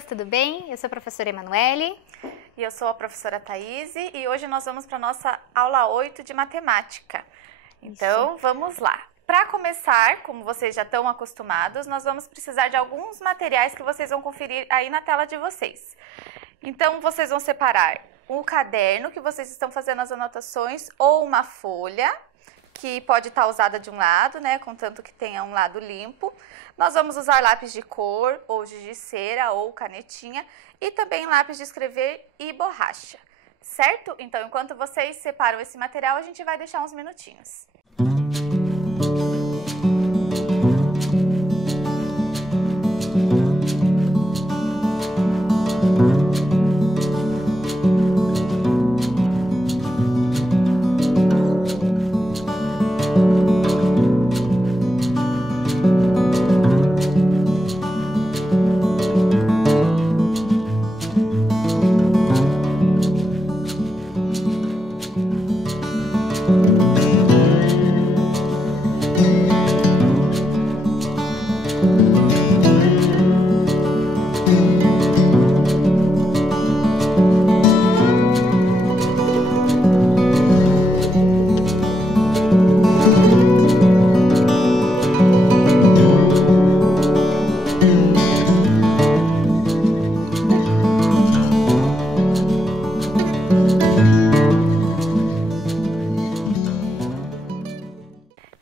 crianças, tudo bem? Eu sou a professora Emanuele. E eu sou a professora Thaís e hoje nós vamos para a nossa aula 8 de matemática. Então, vamos lá. Para começar, como vocês já estão acostumados, nós vamos precisar de alguns materiais que vocês vão conferir aí na tela de vocês. Então, vocês vão separar o caderno que vocês estão fazendo as anotações ou uma folha, que pode estar usada de um lado, né, contanto que tenha um lado limpo. Nós vamos usar lápis de cor, ou giz de cera, ou canetinha, e também lápis de escrever e borracha, certo? Então, enquanto vocês separam esse material, a gente vai deixar uns minutinhos.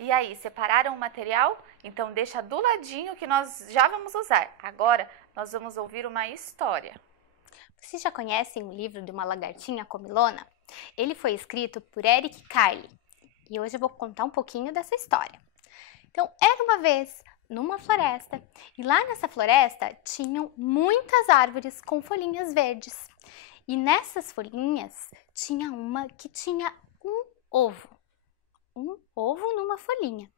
E aí, separaram o material? Então deixa do ladinho que nós já vamos usar. Agora, nós vamos ouvir uma história. Vocês já conhecem o livro de uma lagartinha comilona? Ele foi escrito por Eric Carle e hoje eu vou contar um pouquinho dessa história. Então, era uma vez numa floresta e lá nessa floresta tinham muitas árvores com folhinhas verdes. E nessas folhinhas tinha uma que tinha um ovo numa folhinha.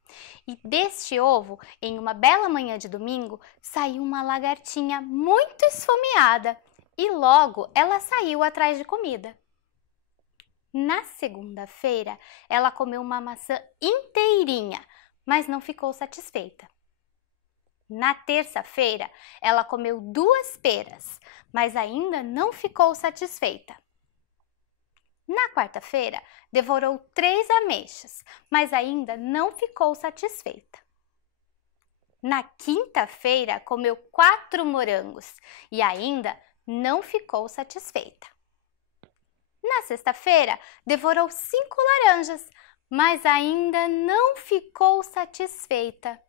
E deste ovo, em uma bela manhã de domingo, saiu uma lagartinha muito esfomeada e logo ela saiu atrás de comida. Na segunda-feira, ela comeu uma maçã inteirinha, mas não ficou satisfeita. Na terça-feira, ela comeu 2 peras, mas ainda não ficou satisfeita. Na quarta-feira, devorou 3 ameixas, mas ainda não ficou satisfeita. Na quinta-feira, comeu 4 morangos e ainda não ficou satisfeita. Na sexta-feira, devorou 5 laranjas, mas ainda não ficou satisfeita.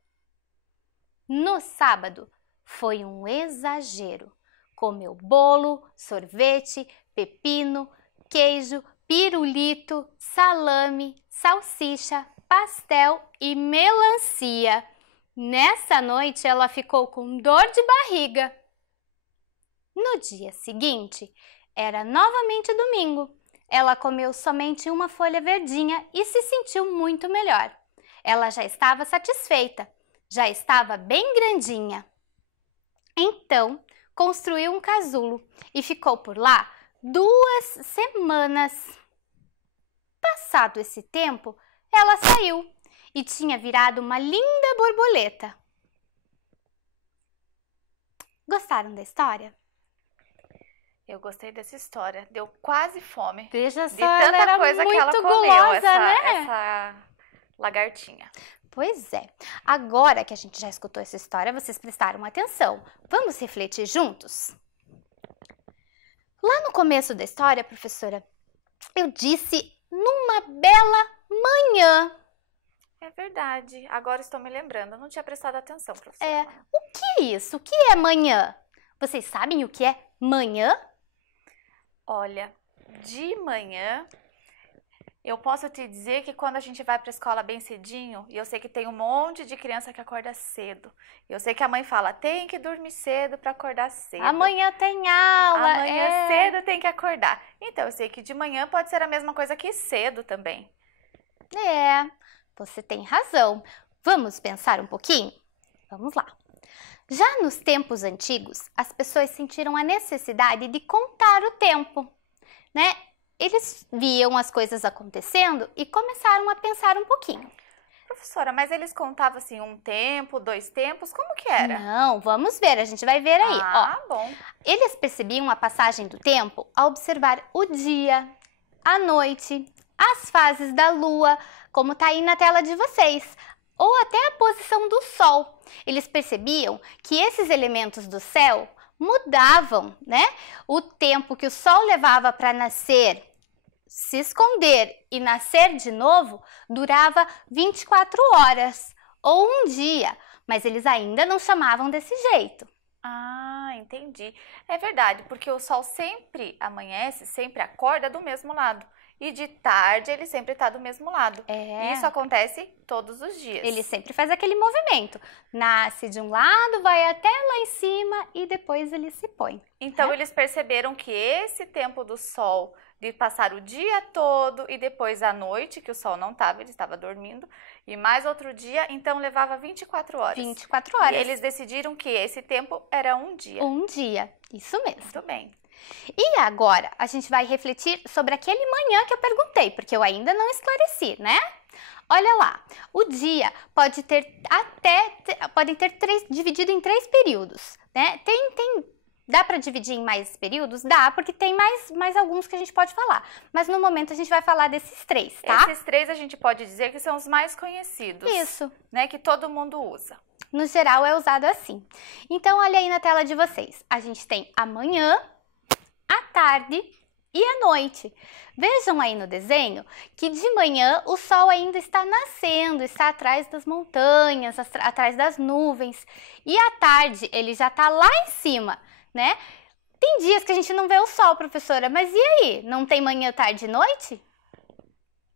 No sábado, foi um exagero. Comeu bolo, sorvete, pepino, queijo, pirulito, salame, salsicha, pastel e melancia. Nessa noite ela ficou com dor de barriga. No dia seguinte, era novamente domingo. Ela comeu somente uma folha verdinha e se sentiu muito melhor. Ela já estava satisfeita, já estava bem grandinha. Então, construiu um casulo e ficou por lá 2 semanas. Passado esse tempo, ela saiu e tinha virado uma linda borboleta. Gostaram da história? Eu gostei dessa história. Deu quase fome. Veja só, de tanta ela era coisa muito que ela comeu, gulosa, né? essa lagartinha. Pois é. Agora que a gente já escutou essa história, vocês prestaram atenção. Vamos refletir juntos? Lá no começo da história, professora, eu disse numa bela manhã. É verdade. Agora estou me lembrando. Eu não tinha prestado atenção, professora. O que é isso? O que é manhã? Vocês sabem o que é manhã? Olha, de manhã, eu posso te dizer que quando a gente vai para a escola bem cedinho, e eu sei que tem um monte de criança que acorda cedo. Eu sei que a mãe fala, tem que dormir cedo para acordar cedo. Amanhã tem aula. Amanhã cedo tem que acordar. Então, eu sei que de manhã pode ser a mesma coisa que cedo também. Você tem razão. Vamos pensar um pouquinho? Vamos lá. Já nos tempos antigos, as pessoas sentiram a necessidade de contar o tempo, né? Eles viam as coisas acontecendo e começaram a pensar um pouquinho. professora, mas eles contavam assim um tempo, 2 tempos, como que era? Não, vamos ver, a gente vai ver aí. Ah, bom. Eles percebiam a passagem do tempo ao observar o dia, a noite, as fases da lua, como tá aí na tela de vocês, ou até a posição do sol. Eles percebiam que esses elementos do céu mudavam, né? O tempo que o sol levava para nascer, se esconder e nascer de novo durava 24 horas ou um dia, mas eles ainda não chamavam desse jeito. Ah, entendi. É verdade, porque o sol sempre amanhece, sempre acorda do mesmo lado. E de tarde ele sempre está do mesmo lado. E isso acontece todos os dias. Ele sempre faz aquele movimento. Nasce de um lado, vai até lá em cima e depois ele se põe. Então eles perceberam que esse tempo do sol, de passar o dia todo e depois à noite, que o sol não estava, ele estava dormindo, e mais outro dia, então levava 24 horas. 24 horas. E eles decidiram que esse tempo era um dia. Um dia, isso mesmo. Muito bem. E agora a gente vai refletir sobre aquele manhã que eu perguntei, porque eu ainda não esclareci, né? Olha lá, o dia pode ter dividido em 3 períodos, né? Dá para dividir em mais períodos? Dá, porque tem mais alguns que a gente pode falar. Mas no momento a gente vai falar desses 3, tá? Esses 3 a gente pode dizer que são os mais conhecidos. Isso. Né? Que todo mundo usa. No geral é usado assim. Então olha aí na tela de vocês. A gente tem a manhã, a tarde e a noite. Vejam aí no desenho que de manhã o sol ainda está nascendo, está atrás das montanhas, atrás das nuvens. E à tarde ele já está lá em cima, né? Tem dias que a gente não vê o sol, professora, mas e aí? Não tem manhã, tarde e noite?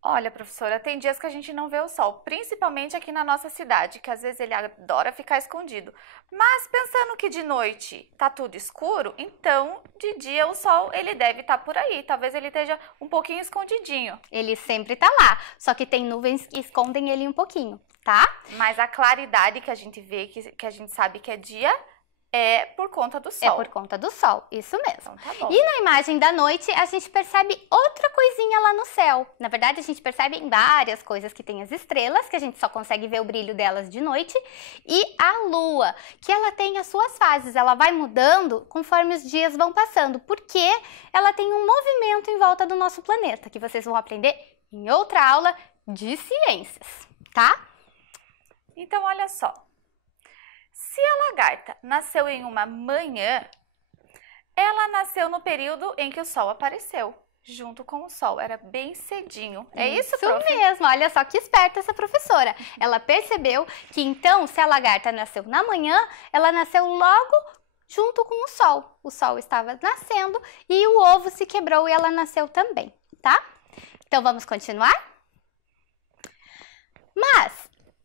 Olha, professora, tem dias que a gente não vê o sol, principalmente aqui na nossa cidade, que às vezes ele adora ficar escondido. Mas pensando que de noite tá tudo escuro, então de dia o sol ele deve estar por aí, talvez ele esteja um pouquinho escondidinho. Ele sempre tá lá, só que tem nuvens que escondem ele um pouquinho, tá? Mas a claridade que a gente vê, que a gente sabe que é dia, é por conta do sol. É por conta do sol, isso mesmo. Então tá bom. E na imagem da noite, a gente percebe outra coisinha lá no céu. Na verdade, a gente percebe várias coisas, que tem as estrelas, que a gente só consegue ver o brilho delas de noite, e a lua, que ela tem as suas fases, ela vai mudando conforme os dias vão passando, porque ela tem um movimento em volta do nosso planeta, que vocês vão aprender em outra aula de ciências, tá? Então, olha só. Se a lagarta nasceu em uma manhã, ela nasceu no período em que o sol apareceu, junto com o sol. Era bem cedinho. É isso, prof? Isso mesmo. Olha só que esperta essa professora. Ela percebeu que, então, se a lagarta nasceu na manhã, ela nasceu logo junto com o sol. O sol estava nascendo e o ovo se quebrou e ela nasceu também, tá? Então, vamos continuar? Mas,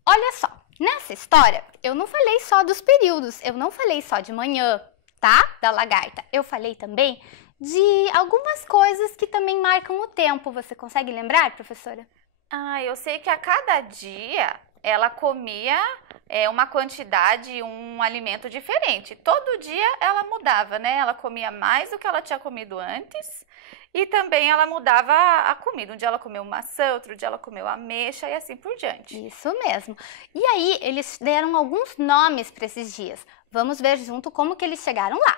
olha só. Nessa história, eu não falei só dos períodos, eu não falei só de manhã, tá? Da lagarta. Eu falei também de algumas coisas que também marcam o tempo. Você consegue lembrar, professora? Ah, eu sei que a cada dia ela comia uma quantidade, um alimento diferente. Todo dia ela mudava, né? Ela comia mais do que ela tinha comido antes. E também ela mudava a comida. Um dia ela comeu maçã, outro dia ela comeu ameixa e assim por diante. Isso mesmo. E aí, eles deram alguns nomes para esses dias. Vamos ver junto como que eles chegaram lá.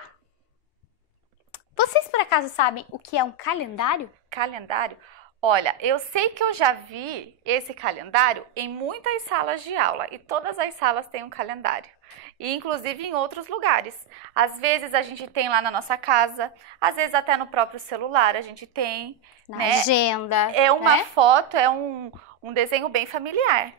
Vocês por acaso sabem o que é um calendário? Calendário? Olha, eu sei que eu já vi esse calendário em muitas salas de aula e todas as salas têm um calendário. E inclusive em outros lugares. Às vezes a gente tem lá na nossa casa, às vezes até no próprio celular a gente tem. Na né? agenda. É uma né? foto, é um desenho bem familiar.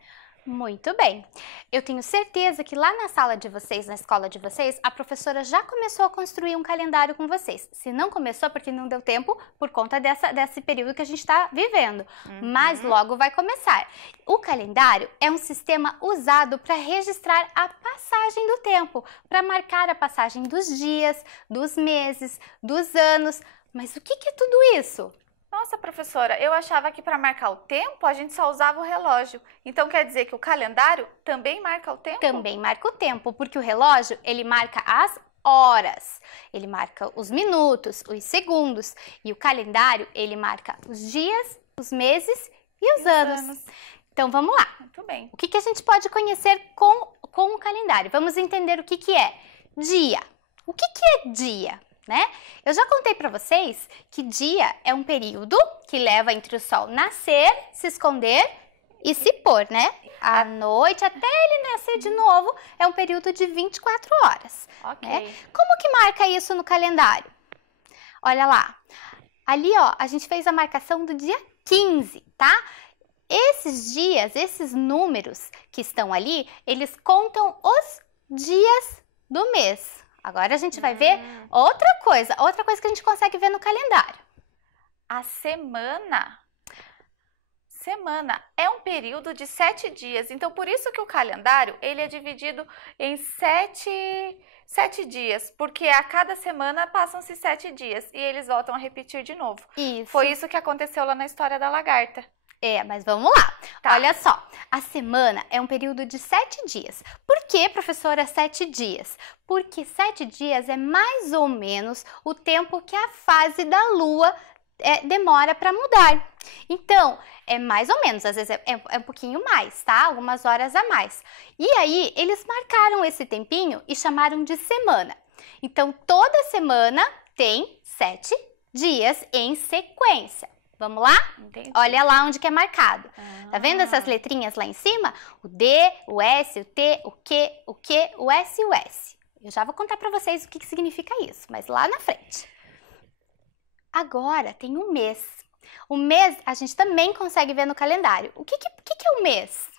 Muito bem. Eu tenho certeza que lá na sala de vocês, na escola de vocês, a professora já começou a construir um calendário com vocês. Se não começou, porque não deu tempo por conta desse período que a gente está vivendo. Mas logo vai começar. O calendário é um sistema usado para registrar a passagem do tempo, para marcar a passagem dos dias, dos meses, dos anos. Mas o que é tudo isso? Nossa, professora, eu achava que para marcar o tempo a gente só usava o relógio. Então quer dizer que o calendário também marca o tempo? Também marca o tempo, porque o relógio, ele marca as horas, ele marca os minutos, os segundos, e o calendário, ele marca os dias, os meses e os anos. Então, vamos lá. Muito bem. O que a gente pode conhecer com o calendário? Vamos entender o que é dia. O que é dia, né? Eu já contei para vocês que dia é um período que leva entre o sol nascer, se esconder e se pôr, né? À noite, até ele nascer de novo, é um período de 24 horas. Ok. Né? Como que marca isso no calendário? Olha lá. Ali, ó, a gente fez a marcação do dia 15, tá? Esses dias, esses números que estão ali, eles contam os dias do mês. Agora a gente vai ver outra coisa que a gente consegue ver no calendário. A semana é um período de 7 dias, então por isso que o calendário ele é dividido em 7 dias, porque a cada semana passam-se 7 dias e eles voltam a repetir de novo. Isso. Foi isso que aconteceu lá na história da lagarta. Mas vamos lá. Tá. Olha só, a semana é um período de 7 dias. Por que, professora, 7 dias? Porque 7 dias é mais ou menos o tempo que a fase da Lua demora para mudar. Então, é mais ou menos, às vezes é um pouquinho mais, tá? Algumas horas a mais. E aí, eles marcaram esse tempinho e chamaram de semana. Então, toda semana tem 7 dias em sequência. Vamos lá? Entendi. Olha lá onde que é marcado. Tá vendo essas letrinhas lá em cima? O D, o S, o T, o Q, o S e o S. Eu já vou contar para vocês o que significa isso, mas lá na frente. Agora tem um mês. O mês a gente também consegue ver no calendário. O que é o mês?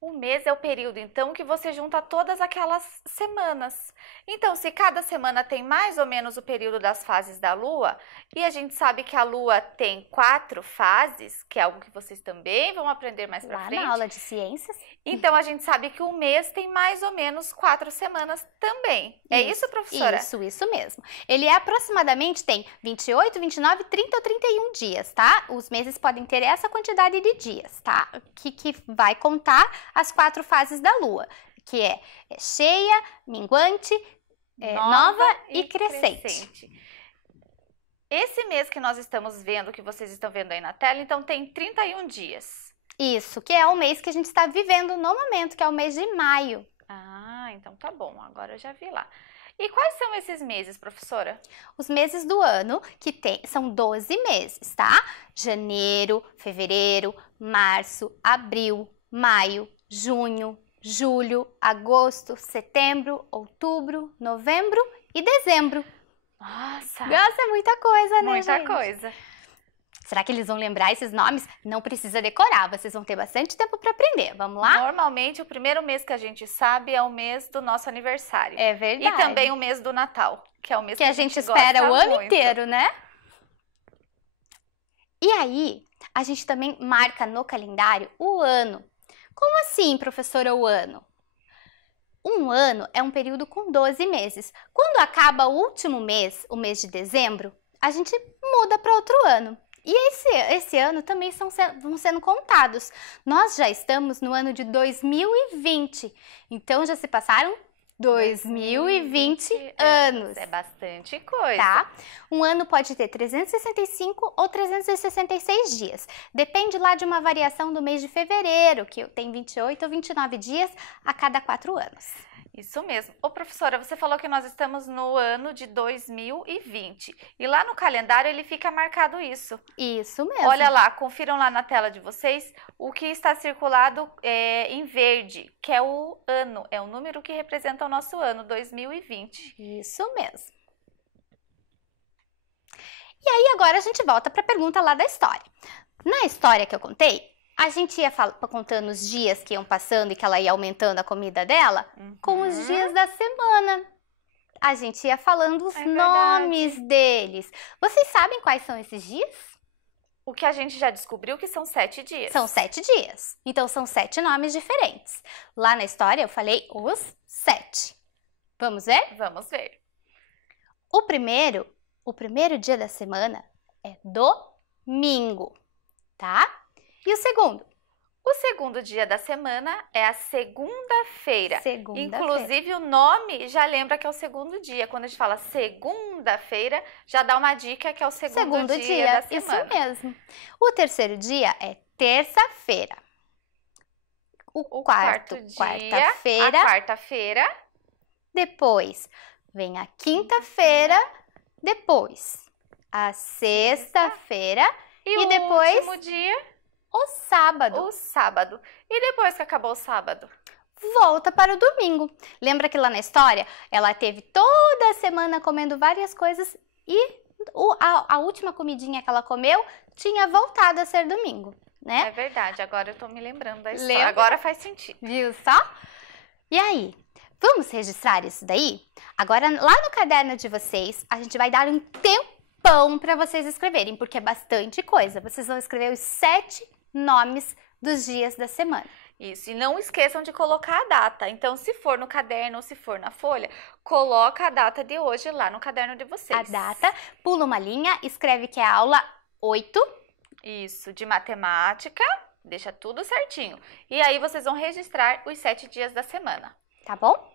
O mês é o período, então, que você junta todas aquelas semanas. Então, se cada semana tem mais ou menos o período das fases da Lua, e a gente sabe que a Lua tem 4 fases, que é algo que vocês também vão aprender mais pra frente. Lá na aula de ciências. Então, a gente sabe que o mês tem mais ou menos 4 semanas também. É isso, professora? Isso mesmo. Ele aproximadamente tem 28, 29, 30 ou 31 dias, tá? Os meses podem ter essa quantidade de dias, tá? Que vai contar as 4 fases da Lua, que é cheia, minguante, nova e crescente. Esse mês que nós estamos vendo, que vocês estão vendo aí na tela, então tem 31 dias. Isso, que é o mês que a gente está vivendo no momento, que é o mês de maio. Ah, então tá bom, agora eu já vi lá. E quais são esses meses, professora? Os meses do ano, são 12 meses, tá? Janeiro, fevereiro, março, abril, maio, junho, julho, agosto, setembro, outubro, novembro e dezembro. Nossa! Nossa, é muita coisa, né, Muita gente? coisa. Será que eles vão lembrar esses nomes? Não precisa decorar, vocês vão ter bastante tempo para aprender. Vamos lá? Normalmente, o primeiro mês que a gente sabe é o mês do nosso aniversário. É verdade. E também o mês do Natal, que é o mês que a gente espera o ano inteiro, né? E aí, a gente também marca no calendário o ano. Como assim, professora, o ano? Um ano é um período com 12 meses. Quando acaba o último mês, o mês de dezembro, a gente muda para outro ano. E esse ano também vão sendo contados. Nós já estamos no ano de 2020, então já se passaram 2020 anos. É bastante coisa. Tá? Um ano pode ter 365 ou 366 dias. Depende lá de uma variação do mês de fevereiro, que tem 28 ou 29 dias a cada 4 anos. Isso mesmo. Ô, professora, você falou que nós estamos no ano de 2020. E lá no calendário ele fica marcado isso. Isso mesmo. Olha lá, confiram lá na tela de vocês o que está circulado em verde, que é o ano. É o número que representa o nosso ano, 2020. Isso mesmo. E aí agora a gente volta para a pergunta lá da história. Na história que eu contei, a gente ia contando os dias que iam passando e que ela ia aumentando a comida dela com os dias da semana. A gente ia falando os nomes deles. Vocês sabem quais são esses dias? O que a gente já descobriu que são 7 dias. São 7 dias. Então são 7 nomes diferentes. Lá na história eu falei os 7. Vamos ver? Vamos ver. O primeiro dia da semana é domingo, tá? E o segundo? O segundo dia da semana é a segunda-feira. Inclusive, o nome já lembra que é o segundo dia. Quando a gente fala segunda-feira, já dá uma dica que é o segundo dia da semana. Isso mesmo. O terceiro dia é terça-feira. O quarto dia, quarta-feira. a quarta-feira. Depois vem a quinta-feira. Depois a sexta-feira. E o depois último dia, o sábado. o sábado. E depois que acabou o sábado? Volta para o domingo. Lembra que lá na história ela teve toda a semana comendo várias coisas e a última comidinha que ela comeu tinha voltado a ser domingo, né? É verdade, agora eu tô me lembrando da história. Lembra? Agora faz sentido. Viu só? E aí, vamos registrar isso daí? Agora, lá no caderno de vocês, a gente vai dar um tempão para vocês escreverem, porque é bastante coisa. Vocês vão escrever os 7 nomes dos dias da semana. Isso, e não esqueçam de colocar a data. Então, se for no caderno ou se for na folha, coloca a data de hoje lá no caderno de vocês. A data, pula uma linha, escreve que é a aula 8. Isso, de matemática, deixa tudo certinho. E aí vocês vão registrar os 7 dias da semana. Tá bom?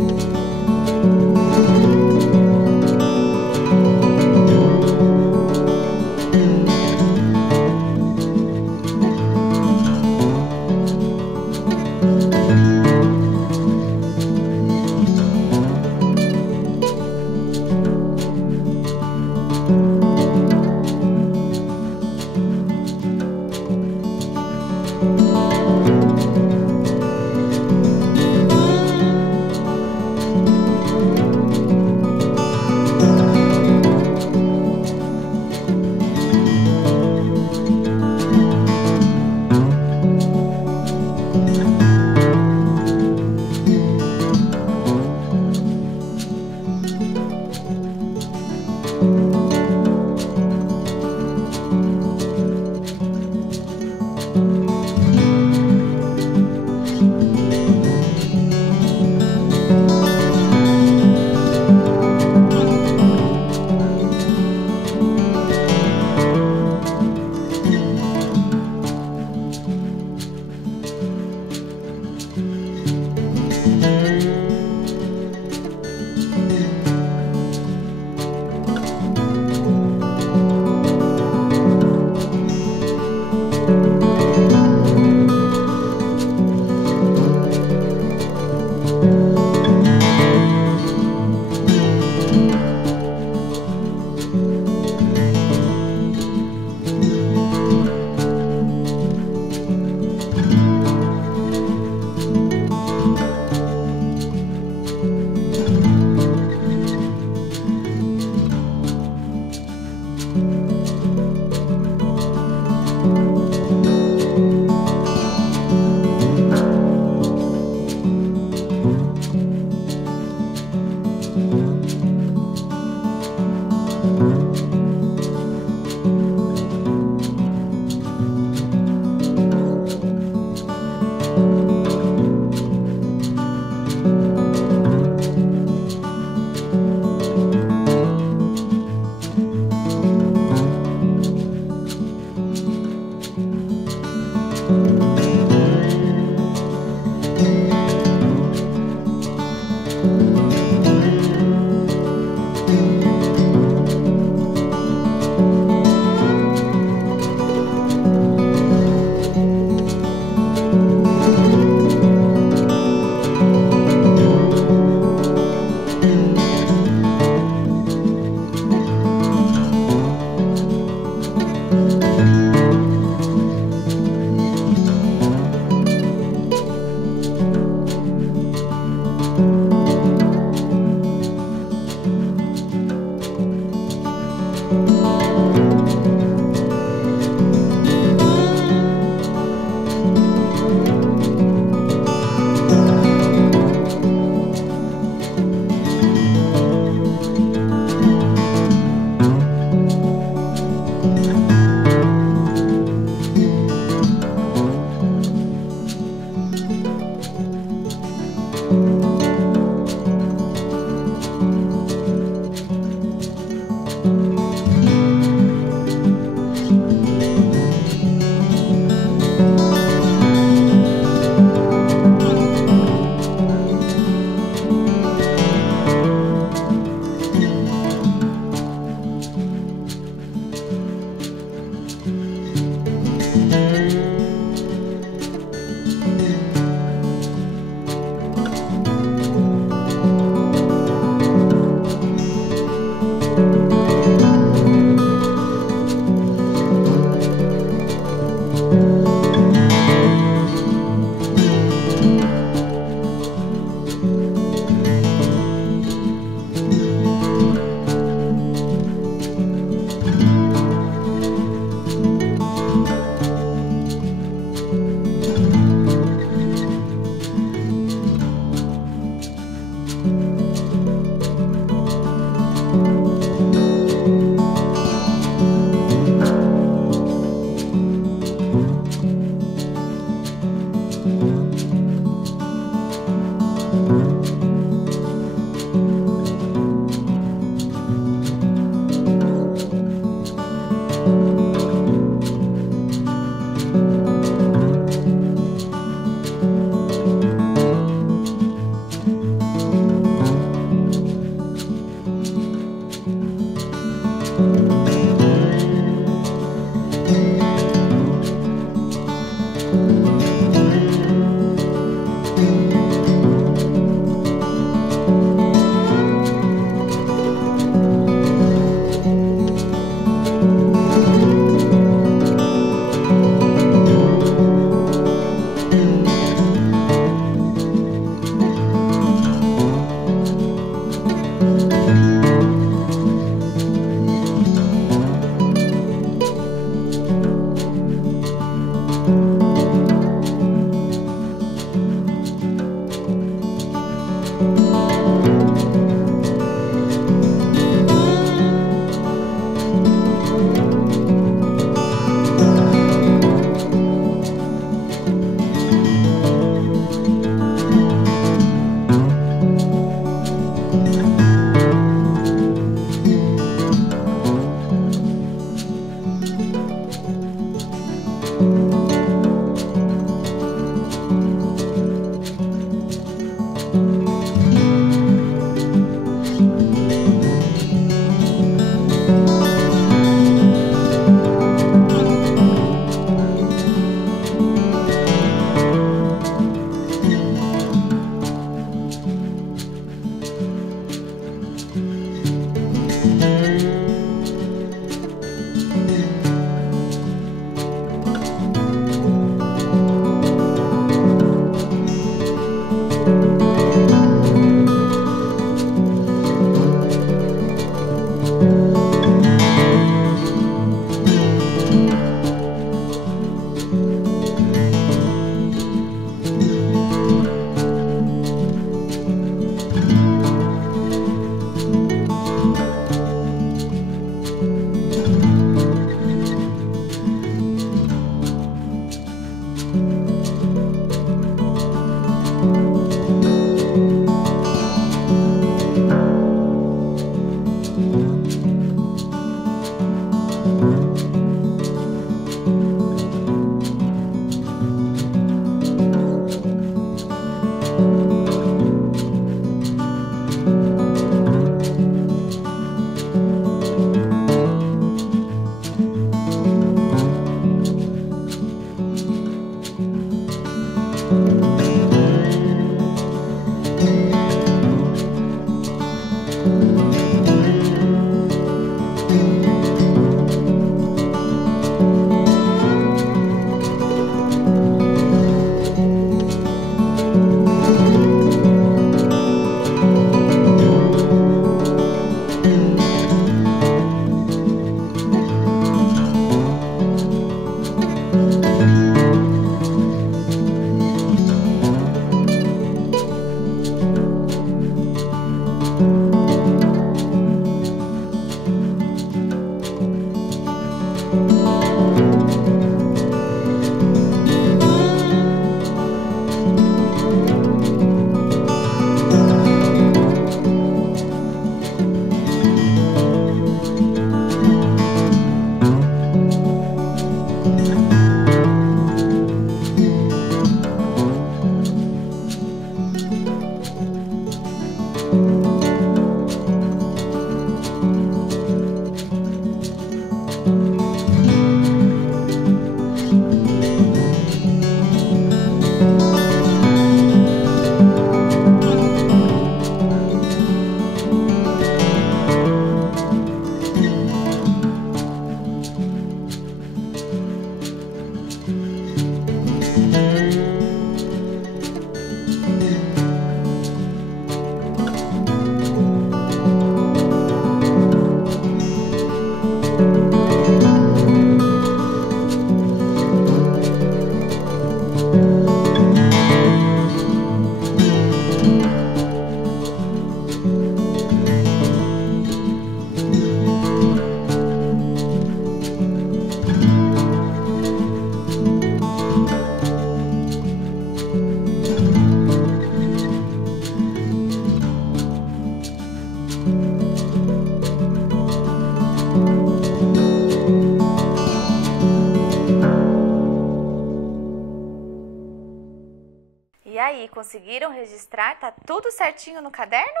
aí, conseguiram registrar? Tá tudo certinho no caderno?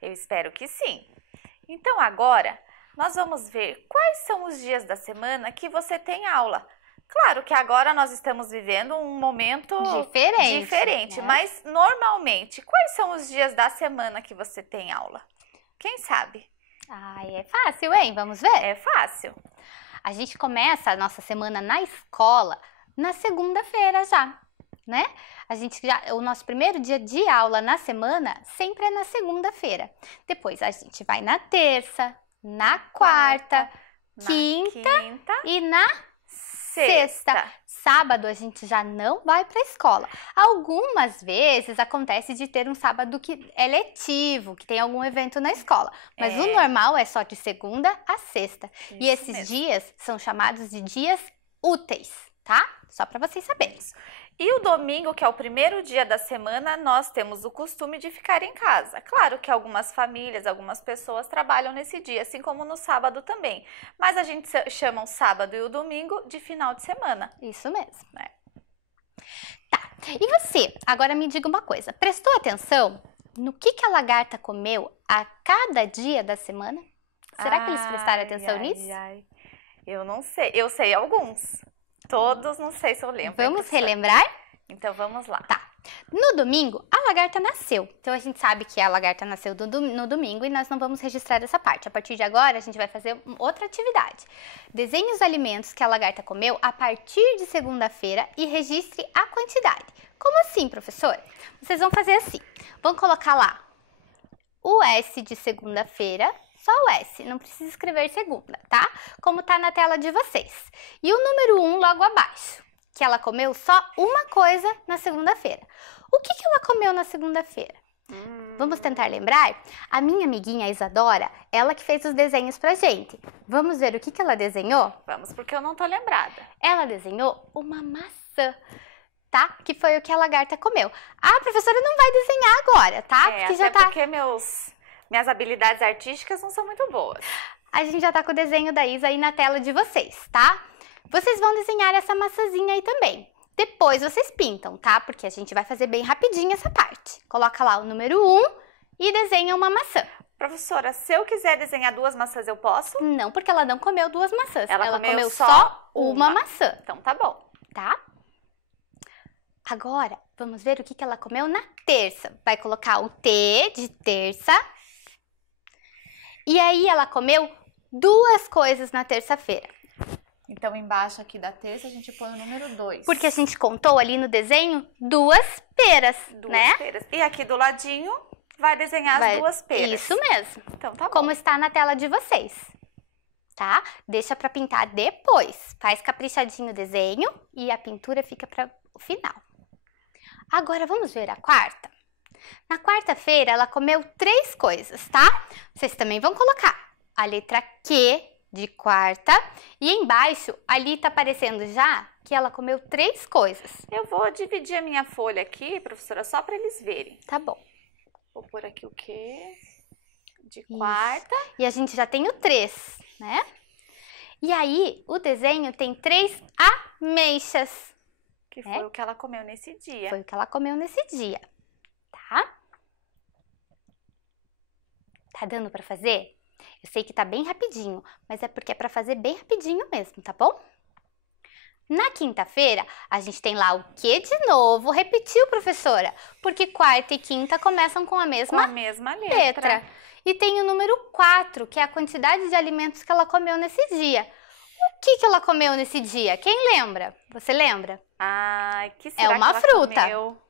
Eu espero que sim. Então agora nós vamos ver quais são os dias da semana que você tem aula. Claro que agora nós estamos vivendo um momento diferente, né? mas normalmente, quais são os dias da semana que você tem aula? Quem sabe? É fácil, hein? Vamos ver? É fácil. A gente começa a nossa semana na escola na segunda-feira já, né? O nosso primeiro dia de aula na semana sempre é na segunda-feira. Depois a gente vai na terça, na quarta, quinta e na sexta. Sábado a gente já não vai para a escola. Algumas vezes acontece de ter um sábado que é letivo, que tem algum evento na escola. Mas o normal é só de segunda a sexta. E esses dias são chamados de dias úteis, tá? Só para vocês saberem. E o domingo, que é o primeiro dia da semana, nós temos o costume de ficar em casa. Claro que algumas famílias, algumas pessoas trabalham nesse dia, assim como no sábado também. Mas a gente chama o sábado e o domingo de final de semana. Isso mesmo. Tá. E você, agora me diga uma coisa. Prestou atenção no que a lagarta comeu a cada dia da semana? Será que eles prestaram atenção nisso? Eu não sei. Eu sei alguns. Todos, não sei se eu lembro. Vamos relembrar? Então, vamos lá. Tá. No domingo, a lagarta nasceu. Então, a gente sabe que a lagarta nasceu no domingo e nós não vamos registrar essa parte. A partir de agora, a gente vai fazer outra atividade. Desenhe os alimentos que a lagarta comeu a partir de segunda-feira e registre a quantidade. Como assim, professora? Vocês vão fazer assim. Vão colocar lá o S de segunda-feira. Só o S, não precisa escrever segunda, tá? Como tá na tela de vocês. E o número 1 logo abaixo, que ela comeu só uma coisa na segunda-feira. O que ela comeu na segunda-feira? Vamos tentar lembrar? A minha amiguinha Isadora, ela que fez os desenhos pra gente. Vamos ver o que ela desenhou? Vamos, porque eu não tô lembrada. Ela desenhou uma maçã, tá? Que foi o que a lagarta comeu. A professora não vai desenhar agora, tá? Porque já tá... porque minhas habilidades artísticas não são muito boas. A gente já tá com o desenho da Isa aí na tela de vocês, tá? Vocês vão desenhar essa maçãzinha aí também. Depois vocês pintam, tá? Porque a gente vai fazer bem rapidinho essa parte. Coloca lá o número 1 e desenha uma maçã. Professora, se eu quiser desenhar 2 maçãs, eu posso? Não, porque ela não comeu 2 maçãs. Ela comeu só uma maçã. Então tá bom. Tá? Agora, vamos ver o que ela comeu na terça. Vai colocar o T de terça. E aí ela comeu 2 coisas na terça-feira. Então, embaixo aqui da terça, a gente põe o número 2. Porque a gente contou ali no desenho 2 peras, né? Peras. E aqui do ladinho, vai desenhar as 2 peras. Isso mesmo. Então, tá bom. Como está na tela de vocês, tá? Deixa pra pintar depois. Faz caprichadinho o desenho e a pintura fica para o final. Agora, vamos ver a quarta? Na quarta-feira, ela comeu 3 coisas, tá? Vocês também vão colocar a letra Q de quarta. E embaixo, ali tá aparecendo já que ela comeu 3 coisas. Eu vou dividir a minha folha aqui, professora, só para eles verem. Tá bom. Vou pôr aqui o Q de quarta. Isso. E a gente já tem o 3, né? E aí, o desenho tem 3 ameixas. Que foi o que ela comeu nesse dia. Foi o que ela comeu nesse dia. Tá? Tá dando pra fazer? Eu sei que tá bem rapidinho, mas é porque é pra fazer bem rapidinho mesmo, tá bom? Na quinta-feira, a gente tem lá o que de novo? Repetiu, professora? Porque quarta e quinta começam com a mesma letra. E tem o número 4, que é a quantidade de alimentos que ela comeu nesse dia. O que ela comeu nesse dia? Quem lembra? Você lembra? Ai, que será é uma que ela fruta comeu?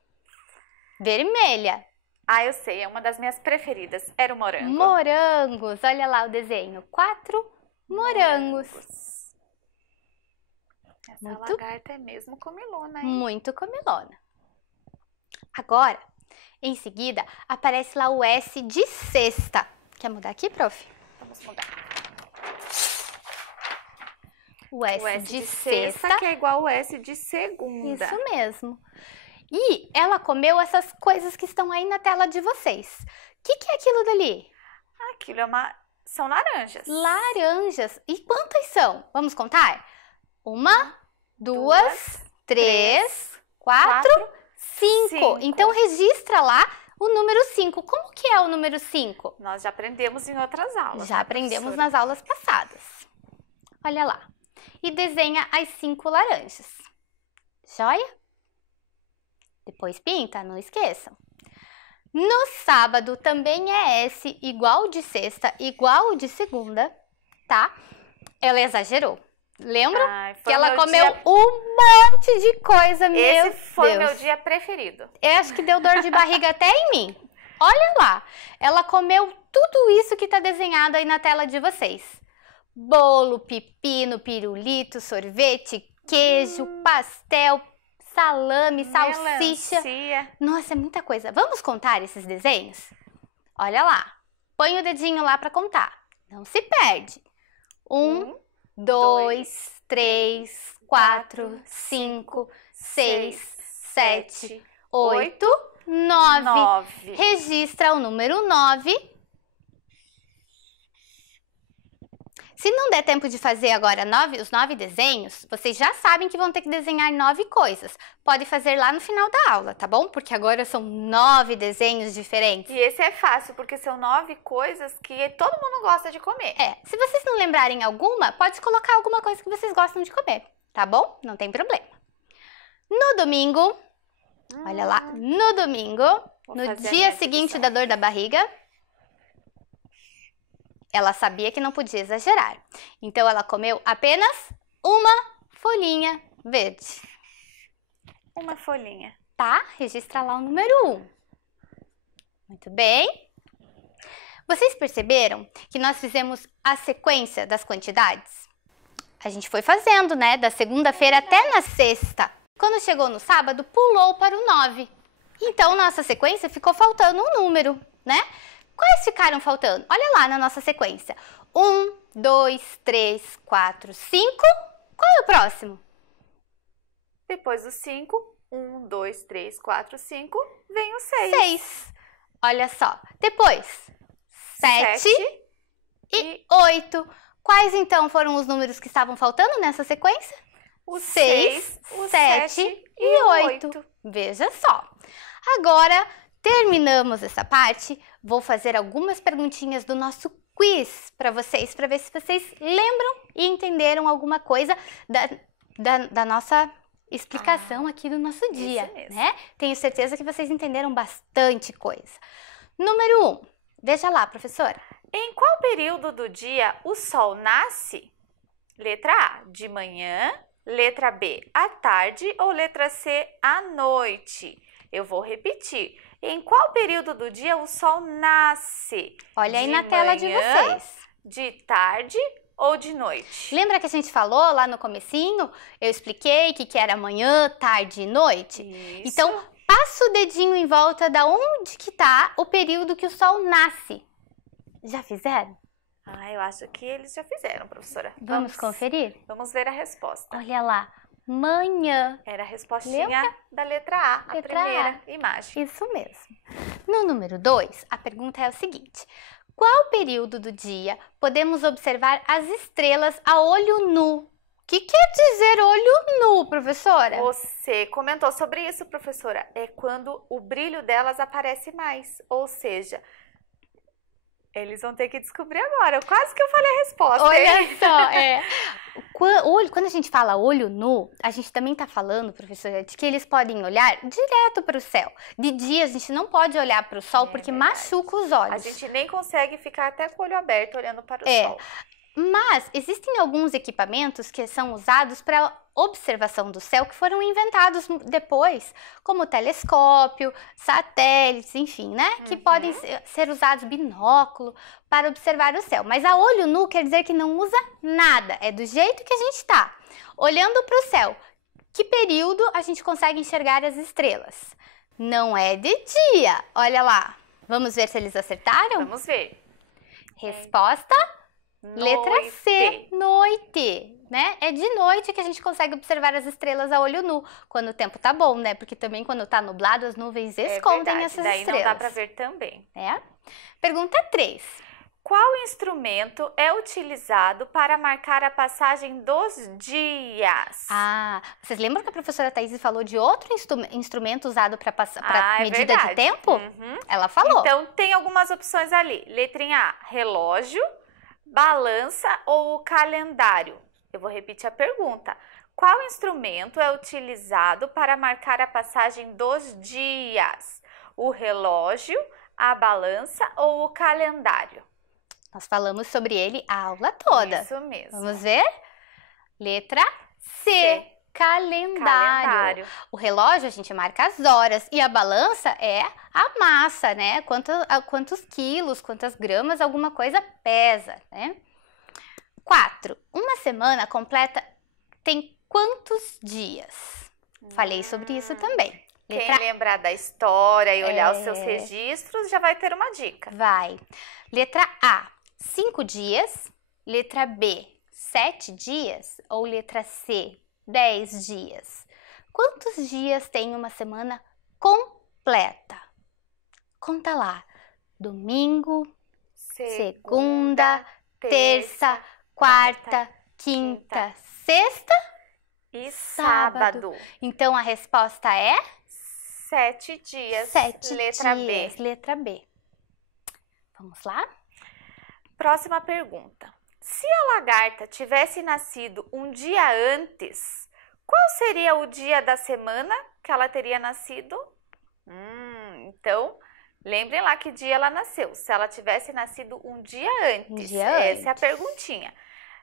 Vermelha. Ah, eu sei, é uma das minhas preferidas. Era o morango. Morangos. Olha lá o desenho. 4 morangos. Essa lagarta é mesmo comilona, hein? Muito comilona. Agora, em seguida, aparece lá o S de sexta. Quer mudar aqui, prof? Vamos mudar. O S de sexta, que é igual ao S de segunda. Isso mesmo. E ela comeu essas coisas que estão aí na tela de vocês. O que é aquilo dali? Aquilo são laranjas. Laranjas. E quantas são? Vamos contar? 1, 2, 3, 4, 5. Então, registra lá o número 5. Como que é o número 5? Nós já aprendemos em outras aulas. Já aprendemos nas aulas passadas. Olha lá. E desenha as 5 laranjas. Joia? Depois pinta, não esqueçam. No sábado também é S igual de sexta, igual de segunda, tá? Ela exagerou. Lembra? Que ela comeu um monte de coisa, meu Deus. Esse foi meu dia preferido. Eu acho que deu dor de barriga até em mim. Olha lá, ela comeu tudo isso que tá desenhado aí na tela de vocês. Bolo, pepino, pirulito, sorvete, queijo, pastel, salame, salsicha. Nossa, é muita coisa. Vamos contar esses desenhos? Olha lá. Põe o dedinho lá para contar. Não se perde. 1, 2, 3, 4, 5, 6, 7, 8, 9. Registra o número 9. Se não der tempo de fazer agora os 9 desenhos, vocês já sabem que vão ter que desenhar 9 coisas. Pode fazer lá no final da aula, tá bom? Porque agora são 9 desenhos diferentes. E esse é fácil, porque são 9 coisas que todo mundo gosta de comer. Se vocês não lembrarem alguma, pode colocar alguma coisa que vocês gostam de comer, tá bom? Não tem problema. No domingo, olha lá, no domingo, no dia seguinte da dor da barriga, ela sabia que não podia exagerar. Então, ela comeu apenas uma folhinha verde. Uma folhinha. Tá? Registra lá o número 1. Muito bem. Vocês perceberam que nós fizemos a sequência das quantidades? A gente foi fazendo, né? Da segunda-feira até na sexta. Quando chegou no sábado, pulou para o 9. Então, nossa sequência ficou faltando um número, né? Quais ficaram faltando? Olha lá na nossa sequência. 1, 2, 3, 4, 5. Qual é o próximo? Depois do 5, 1, 2, 3, 4, 5, vem o 6. 6. Olha só. Depois, 7 e 8. Quais então foram os números que estavam faltando nessa sequência? O 6, o 7 e 8. Veja só. Agora, terminamos essa parte. Vou fazer algumas perguntinhas do nosso quiz para ver se vocês lembram e entenderam alguma coisa da nossa explicação aqui do nosso dia, né? Tenho certeza que vocês entenderam bastante coisa. Número 1. Veja lá, professora. Em qual período do dia o sol nasce? Letra A, de manhã. Letra B, à tarde. Ou letra C, à noite? Eu vou repetir. Em qual período do dia o sol nasce? Olha aí na tela de vocês. De tarde ou de noite? Lembra que a gente falou lá no comecinho? Eu expliquei que era manhã, tarde e noite? Isso. Então, passa o dedinho em volta da onde que tá o período que o sol nasce. Já fizeram? Eu acho que eles já fizeram, professora. Vamos conferir? Vamos ver a resposta. Olha lá. Manhã. Era a respostinha da letra A, a primeira imagem. Isso mesmo. No número 2, a pergunta é o seguinte. Qual período do dia podemos observar as estrelas a olho nu? O que quer dizer olho nu, professora? Você comentou sobre isso, professora. É quando o brilho delas aparece mais. Ou seja, eles vão ter que descobrir agora. Quase que eu falei a resposta. Olha só, quando a gente fala olho nu, a gente também está falando, professora, de que eles podem olhar direto para o céu. De dia a gente não pode olhar para o sol porque machuca os olhos. A gente nem consegue ficar até com o olho aberto olhando para o sol. Mas existem alguns equipamentos que são usados para observação do céu que foram inventados depois, como telescópio, satélites, enfim, né? Que podem ser usados binóculo para observar o céu. Mas a olho nu quer dizer que não usa nada, é do jeito que a gente está. Olhando para o céu, que período a gente consegue enxergar as estrelas? Não é de dia, olha lá. Vamos ver se eles acertaram? Vamos ver. Resposta... Letra C, noite, né? É de noite que a gente consegue observar as estrelas a olho nu, quando o tempo tá bom, né? Porque também quando tá nublado, as nuvens escondem essas estrelas. Daí não dá pra ver também. Pergunta 3. Qual instrumento é utilizado para marcar a passagem dos dias? Ah, vocês lembram que a professora Thaís falou de outro instrumento usado para medida de verdade. tempo? Ela falou. Então, tem algumas opções ali. Letrinha A, relógio, balança ou calendário? Eu vou repetir a pergunta. Qual instrumento é utilizado para marcar a passagem dos dias? O relógio, a balança ou o calendário? Nós falamos sobre ele a aula toda. Isso mesmo. Vamos ver? Letra C. Calendário. O relógio a gente marca as horas e a balança é a massa, né? Quantos quilos, quantas gramas alguma coisa pesa, né? 4. Uma semana completa tem quantos dias? Falei sobre isso também. Quem lembrar da história e olhar os seus registros já vai ter uma dica. Vai. Letra A, 5 dias. Letra B, 7 dias. Ou letra C, 10 dias. Quantos dias tem uma semana completa? Conta lá. Domingo, segunda, terça, quarta, quinta, sexta e sábado. Então a resposta é 7 dias. 7 letra dias. B. Letra B. Vamos lá? Próxima pergunta. Se a lagarta tivesse nascido um dia antes, qual seria o dia da semana que ela teria nascido? Então, lembrem lá que dia ela nasceu. Se ela tivesse nascido um dia antes. Essa é a perguntinha.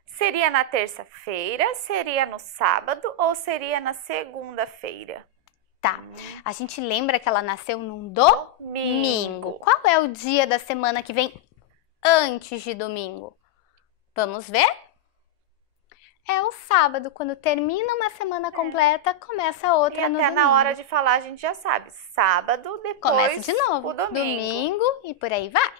Seria na terça-feira, seria no sábado ou seria na segunda-feira? Tá. A gente lembra que ela nasceu num domingo. Qual é o dia da semana que vem antes de domingo? Vamos ver? É o sábado. Quando termina uma semana completa, começa outra no domingo. E até na hora de falar a gente já sabe. Sábado, depois começa de novo. O domingo E por aí vai.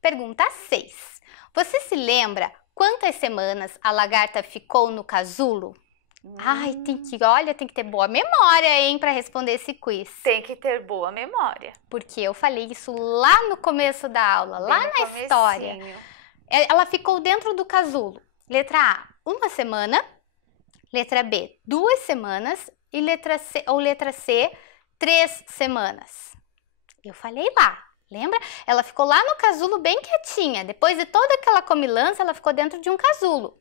Pergunta 6. Você se lembra quantas semanas a lagarta ficou no casulo? Ai, tem que ter boa memória, hein, para responder esse quiz. Tem que ter boa memória. Porque eu falei isso lá no começo da aula, lá na história. Ela ficou dentro do casulo. Letra A, 1 semana. Letra B, 2 semanas. E letra C, 3 semanas. Eu falei lá, lembra? Ela ficou lá no casulo bem quietinha. Depois de toda aquela comilança, ela ficou dentro de um casulo,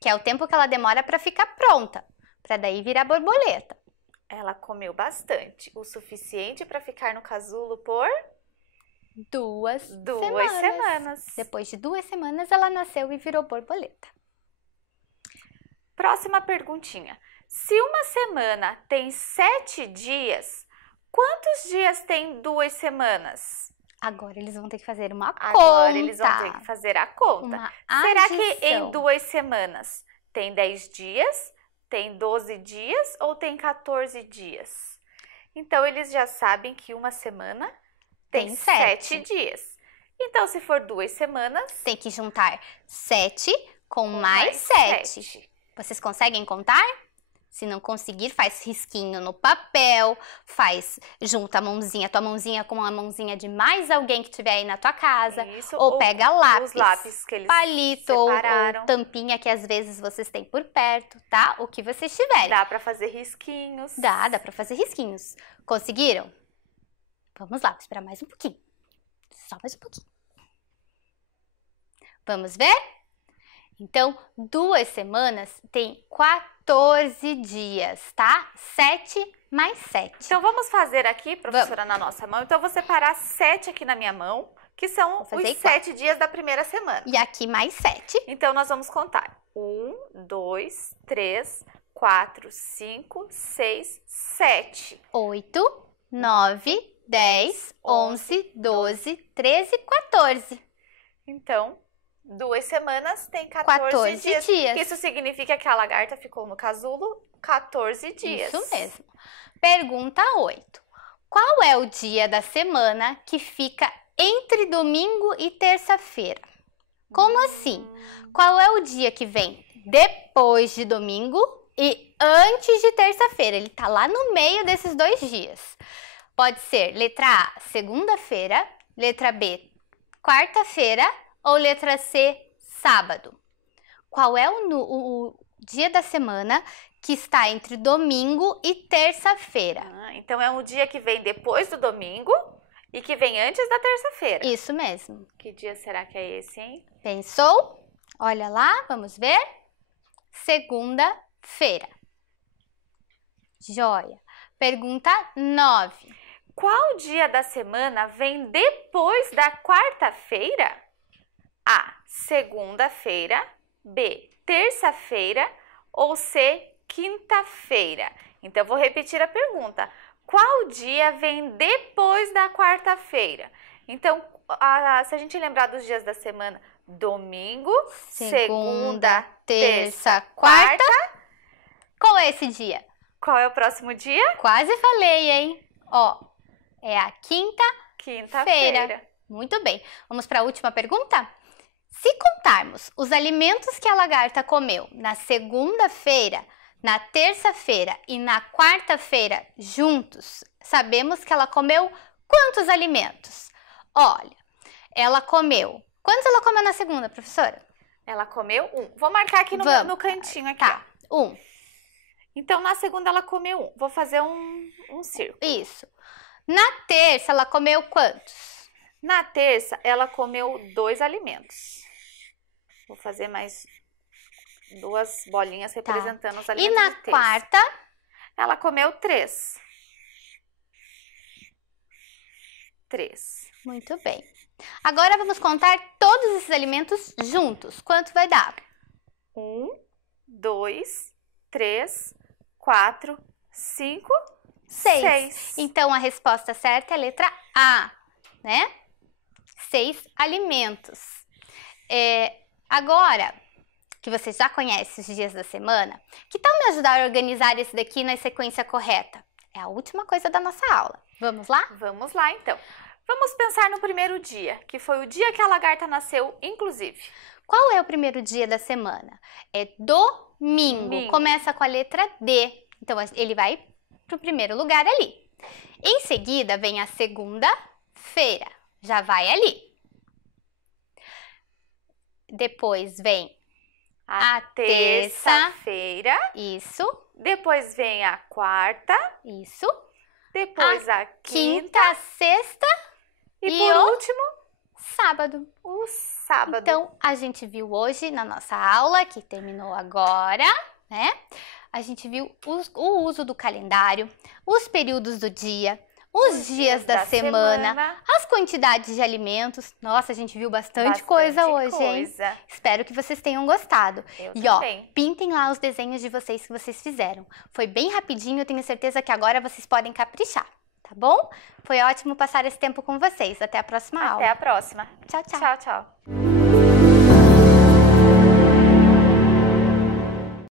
que é o tempo que ela demora para ficar pronta, para daí virar borboleta. Ela comeu bastante, o suficiente para ficar no casulo por 2 semanas. Depois de 2 semanas, ela nasceu e virou borboleta. Próxima perguntinha. Se uma semana tem 7 dias, quantos dias tem 2 semanas? Agora eles vão ter que fazer uma conta. Agora eles vão ter que fazer a conta. Uma Será adição. que em 2 semanas tem 10 dias, tem 12 dias ou tem 14 dias? Então, eles já sabem que uma semana tem 7 dias. Então, se for 2 semanas... Tem que juntar 7 com mais 7. Vocês conseguem contar? Se não conseguir, faz risquinho no papel, junta a tua mãozinha com a mãozinha de mais alguém que tiver aí na tua casa. Isso, ou pega lápis, os lápis que eles palito separaram. ou tampinha que às vezes vocês têm por perto, tá? O que vocês tiverem. Dá pra fazer risquinhos. Dá pra fazer risquinhos. Conseguiram? Vamos lá, vou esperar mais um pouquinho. Só mais um pouquinho. Vamos ver? Então, 2 semanas tem 14 dias, tá? 7 mais 7. Então, vamos fazer aqui, professora, na nossa mão. Então, eu vou separar 7 aqui na minha mão, que são os 7 dias da primeira semana. E aqui mais 7. Então, nós vamos contar. 1, 2, 3, 4, 5, 6, 7. 8, 9, 10, 11, 12, 13, 14. Então, 2 semanas tem 14 dias. Isso significa que a lagarta ficou no casulo 14 dias. Isso mesmo. Pergunta 8. Qual é o dia da semana que fica entre domingo e terça-feira? Como assim? Qual é o dia que vem depois de domingo e antes de terça-feira? Ele tá lá no meio desses 2 dias. Pode ser letra A, segunda-feira, letra B, quarta-feira ou letra C, sábado? Qual é o dia da semana que está entre domingo e terça-feira? Então é um dia que vem depois do domingo e que vem antes da terça-feira. Isso mesmo. Que dia será que é esse, hein? Pensou? Olha lá, vamos ver. Segunda-feira. Joia. Pergunta 9. Qual dia da semana vem depois da quarta-feira? A, segunda-feira. B, terça-feira. Ou C, quinta-feira. Então, eu vou repetir a pergunta. Qual dia vem depois da quarta-feira? Então, se a gente lembrar dos dias da semana, domingo, segunda, terça, quarta. Qual é esse dia? Qual é o próximo dia? Quase falei, hein? Ó, é a quinta-feira. Muito bem. Vamos para a última pergunta? Se contarmos os alimentos que a lagarta comeu na segunda-feira, na terça-feira e na quarta-feira juntos, sabemos que ela comeu quantos alimentos? Olha, ela comeu... Quantos ela comeu na segunda, professora? Ela comeu 1. Vou marcar aqui no cantinho. Aqui, tá, 1. Então, na segunda ela comeu 1. Vou fazer um círculo. Isso. Na terça, ela comeu quantos? Na terça, ela comeu 2 alimentos. Vou fazer mais 2 bolinhas representando os alimentos. E na quarta? Ela comeu 3. 3. Muito bem. Agora vamos contar todos esses alimentos juntos. Quanto vai dar? 1, 2, 3, 4, 5, 6. Então, a resposta certa é a letra A, né? 6 alimentos. Agora que você já conhece os dias da semana, que tal me ajudar a organizar esse daqui na sequência correta? É a última coisa da nossa aula. Vamos lá? Vamos lá, então. Vamos pensar no primeiro dia, que foi o dia que a lagarta nasceu, inclusive. Qual é o primeiro dia da semana? É domingo. Começa com a letra D. Então, ele vai para o primeiro lugar ali. Em seguida, vem a segunda-feira. Já vai ali. Depois vem a terça-feira. Isso. Depois vem a quarta. Isso. Depois a quinta, sexta. E por último, sábado. O sábado. Então, a gente viu hoje na nossa aula, que terminou agora, né? A gente viu o uso do calendário, os períodos do dia, os dias da semana, as quantidades de alimentos. Nossa, a gente viu bastante coisa hoje, hein? Espero que vocês tenham gostado. Também. Pintem lá os desenhos de vocês que vocês fizeram. Foi bem rapidinho, eu tenho certeza que agora vocês podem caprichar, tá bom? Foi ótimo passar esse tempo com vocês. Até a próxima aula. Até a próxima. Tchau, tchau. Tchau, tchau.